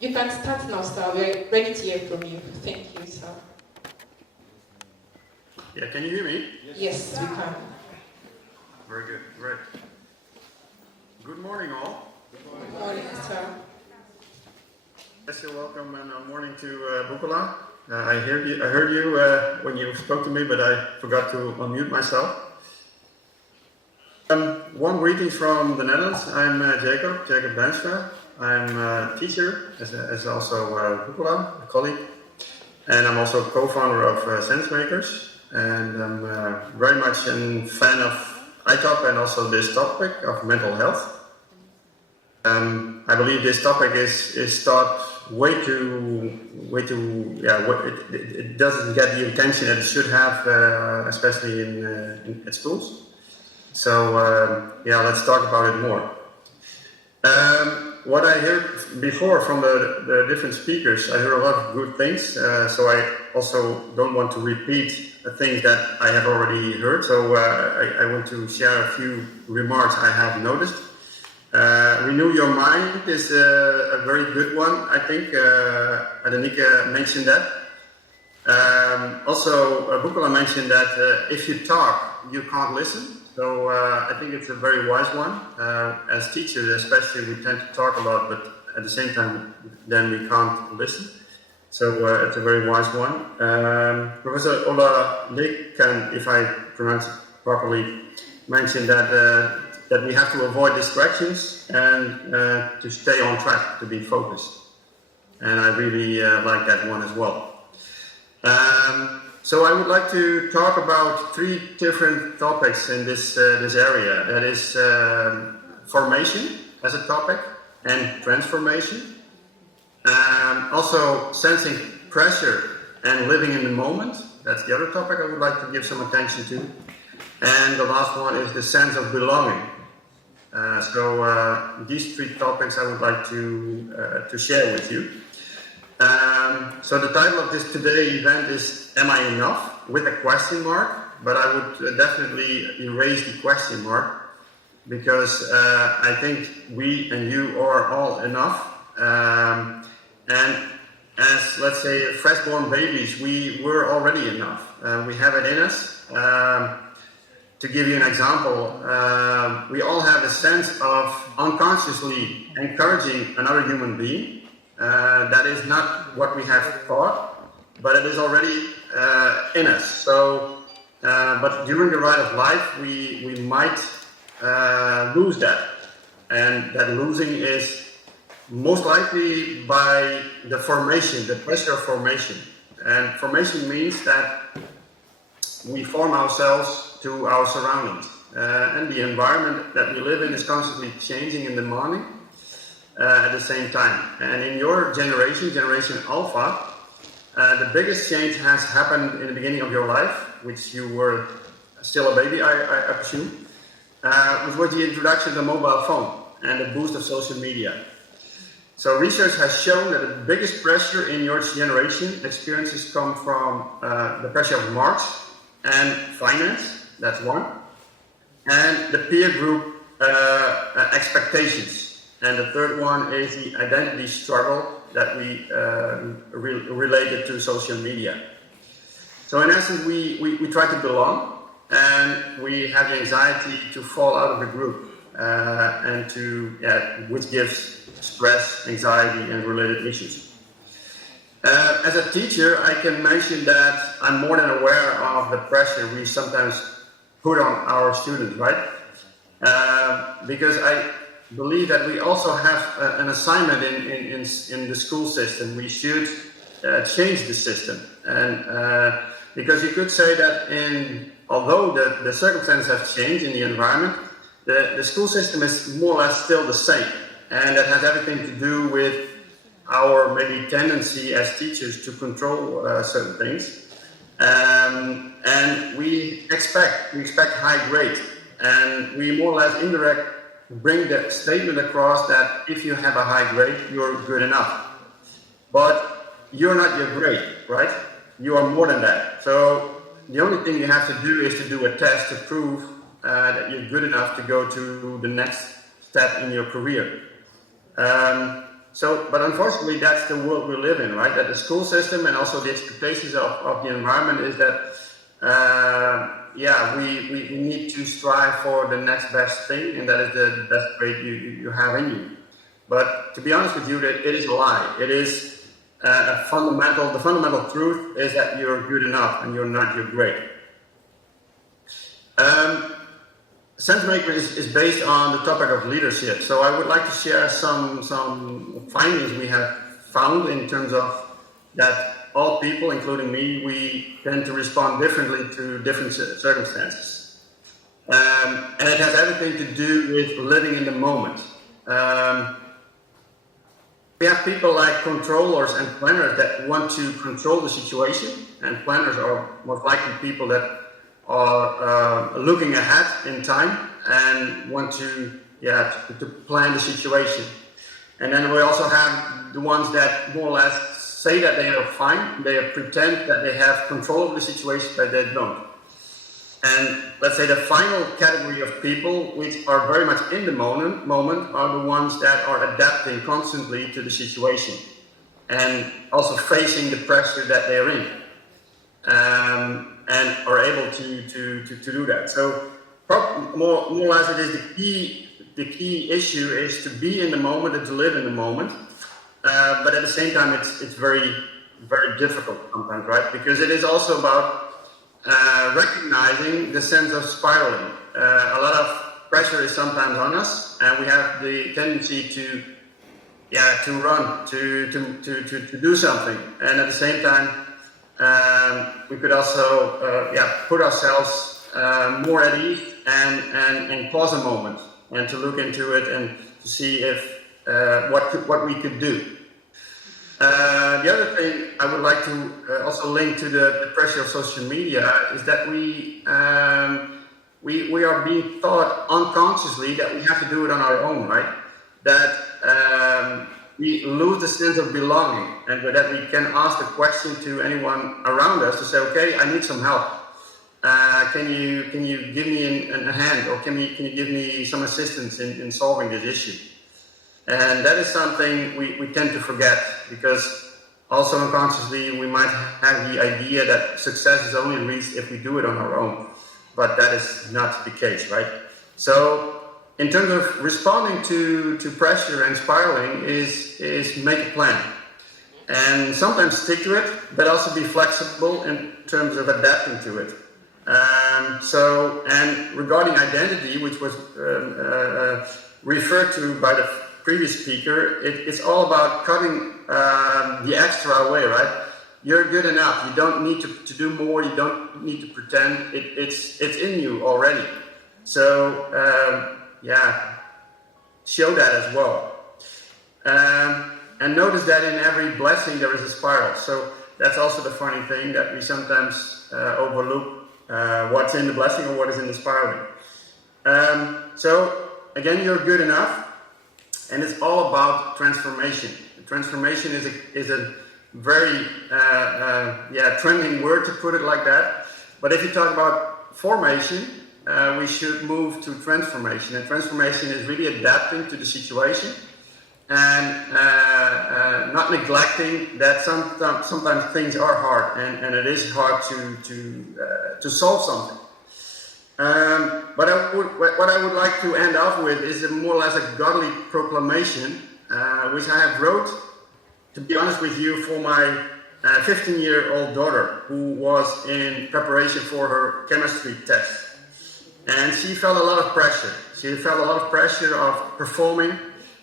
You can start now, sir. We're ready to hear from you. Thank you, sir. Yeah, can you hear me? Yes, we can. Very good, great. Good morning, all. Good morning, sir. Yes, you're welcome, and morning to Bukola. I heard you when you spoke to me, but I forgot to unmute myself. One greeting from the Netherlands. I'm Jacob Duinstra. I'm a teacher, as also Bukola, a colleague, and I'm also co-founder of SenseMakers. And I'm very much a fan of YTOP and also this topic of mental health. I believe this topic is taught way too, it doesn't get the attention that it should have, especially at schools. So let's talk about it more. What I heard before from the different speakers, I heard a lot of good things, so I also don't want to repeat things that I have already heard, so I want to share a few remarks I have noticed. Renew your mind is a very good one, I think. Adenika mentioned that. Also, Bukola mentioned that if you talk, you can't listen. So I think it's a very wise one. As teachers, especially, we tend to talk a lot, but at the same time, then we can't listen. So it's a very wise one. Professor Awolowo, if I pronounce it properly, mentioned that we have to avoid distractions and to stay on track, to be focused. And I really like that one as well. So I would like to talk about three different topics in this area. That is formation as a topic and transformation. Also sensing pressure and living in the moment. That's the other topic I would like to give some attention to. And the last one is the sense of belonging. So these three topics I would like to share with you. So the title of this today's event is Am I Enough? With a question mark, but I would definitely erase the question mark because I think we and you are all enough. And as, let's say, freshborn babies, we were already enough. We have it in us. To give you an example, we all have a sense of unconsciously encouraging another human being. That is not what we have taught, but it is already in us. So, but during the ride of life, we might lose that. And that losing is most likely by the formation, the pressure of formation. And formation means that we form ourselves to our surroundings. And the environment that we live in is constantly changing and demanding at the same time. And in your generation, Generation Alpha, the biggest change has happened in the beginning of your life, which you were still a baby, I presume, which was the introduction of the mobile phone and the boost of social media. So research has shown that the biggest pressure in your generation experiences come from the pressure of marks and finance, that's one, and the peer group expectations. And the third one is the identity struggle that we related to social media. So in essence, we try to belong, and we have the anxiety to fall out of the group, and which gives stress, anxiety, and related issues. As a teacher, I can mention that I'm more than aware of the pressure we sometimes put on our students, right? Because I believe that we also have an assignment in the school system. We should change the system, and because you could say that although the circumstances have changed in the environment, the school system is more or less still the same, and that has everything to do with our maybe tendency as teachers to control certain things, and we expect high grades, and we more or less indirect bring the statement across that if you have a high grade, you're good enough. But you're not your grade, right? You are more than that. So the only thing you have to do is to do a test to prove that you're good enough to go to the next step in your career. But unfortunately, that's the world we live in, right? That the school system and also the expectations of the environment is that, we need to strive for the next best thing, and that is the best grade you have in you. But to be honest with you, it is a lie. It is the fundamental truth is that you're good enough and you're not your grade. SenseMaker is based on the topic of leadership. So I would like to share some findings we have found in terms of that all people, including me, we tend to respond differently to different circumstances. And it has everything to do with living in the moment. We have people like controllers and planners that want to control the situation, and planners are most likely people that are looking ahead in time and want to plan the situation. And then we also have the ones that more or less say that they are fine, they pretend that they have control of the situation, but they don't. And let's say the final category of people which are very much in the moment are the ones that are adapting constantly to the situation and also facing the pressure that they're in. And are able to do that. So more or less it is the key issue is to be in the moment and to live in the moment. But at the same time it's very, very difficult sometimes, right? Because it is also about recognizing the sense of spiraling. A lot of pressure is sometimes on us, and we have the tendency to run, to do something. And at the same time we could also put ourselves more at ease and pause a moment and to look into it and to see if what we could do. The other thing I would like to also link to the pressure of social media is that we are being taught unconsciously that we have to do it on our own, right? That we lose the sense of belonging, and that we can ask a question to anyone around us to say, okay, I need some help. Can you give me a hand, or can you give me some assistance in solving this issue? And that is something we tend to forget, because also unconsciously we might have the idea that success is only reached if we do it on our own, but that is not the case, right? So in terms of responding to pressure and spiraling is make a plan. And sometimes stick to it, but also be flexible in terms of adapting to it. And regarding identity, which was referred to by the previous speaker, it's all about cutting the extra away, right? You're good enough. You don't need to do more. You don't need to pretend. It's in you already. So show that as well. And notice that in every blessing there is a spiral. So that's also the funny thing, that we sometimes overlook what's in the blessing or what is in the spiraling. So again, you're good enough, and it's all about transformation. Transformation is a very trending word, to put it like that. But if you talk about formation, we should move to transformation. And transformation is really adapting to the situation and not neglecting that sometimes things are hard, and it is hard to solve something. But what I would like to end off with is more or less a godly proclamation, which I have wrote, to be honest with you, for my 15-year-old daughter, who was in preparation for her chemistry test. And she felt a lot of pressure. She felt a lot of pressure of performing,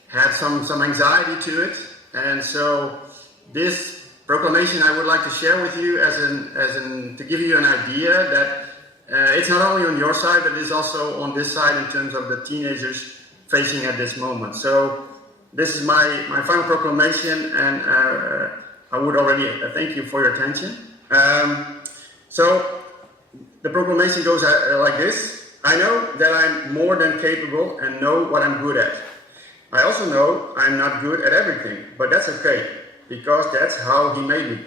had some anxiety to it. And so this proclamation I would like to share with you to give you an idea that it's not only on your side, but it's also on this side in terms of the teenagers facing at this moment. So this is my final proclamation, and I would already thank you for your attention. So the proclamation goes like this. I know that I'm more than capable and know what I'm good at. I also know I'm not good at everything, but that's okay, because that's how he made me.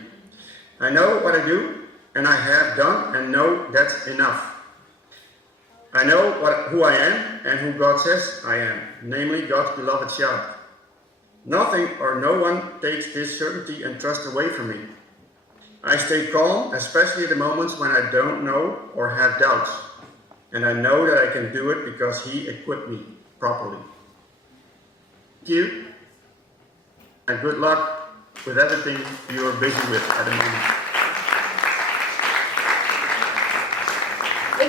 I know what I do, and I have done, and know that's enough. I know who I am and who God says I am, namely God's beloved child. Nothing or no one takes this certainty and trust away from me. I stay calm, especially at the moments when I don't know or have doubts. And I know that I can do it because he equipped me properly. Thank you, and good luck with everything you are busy with at the moment.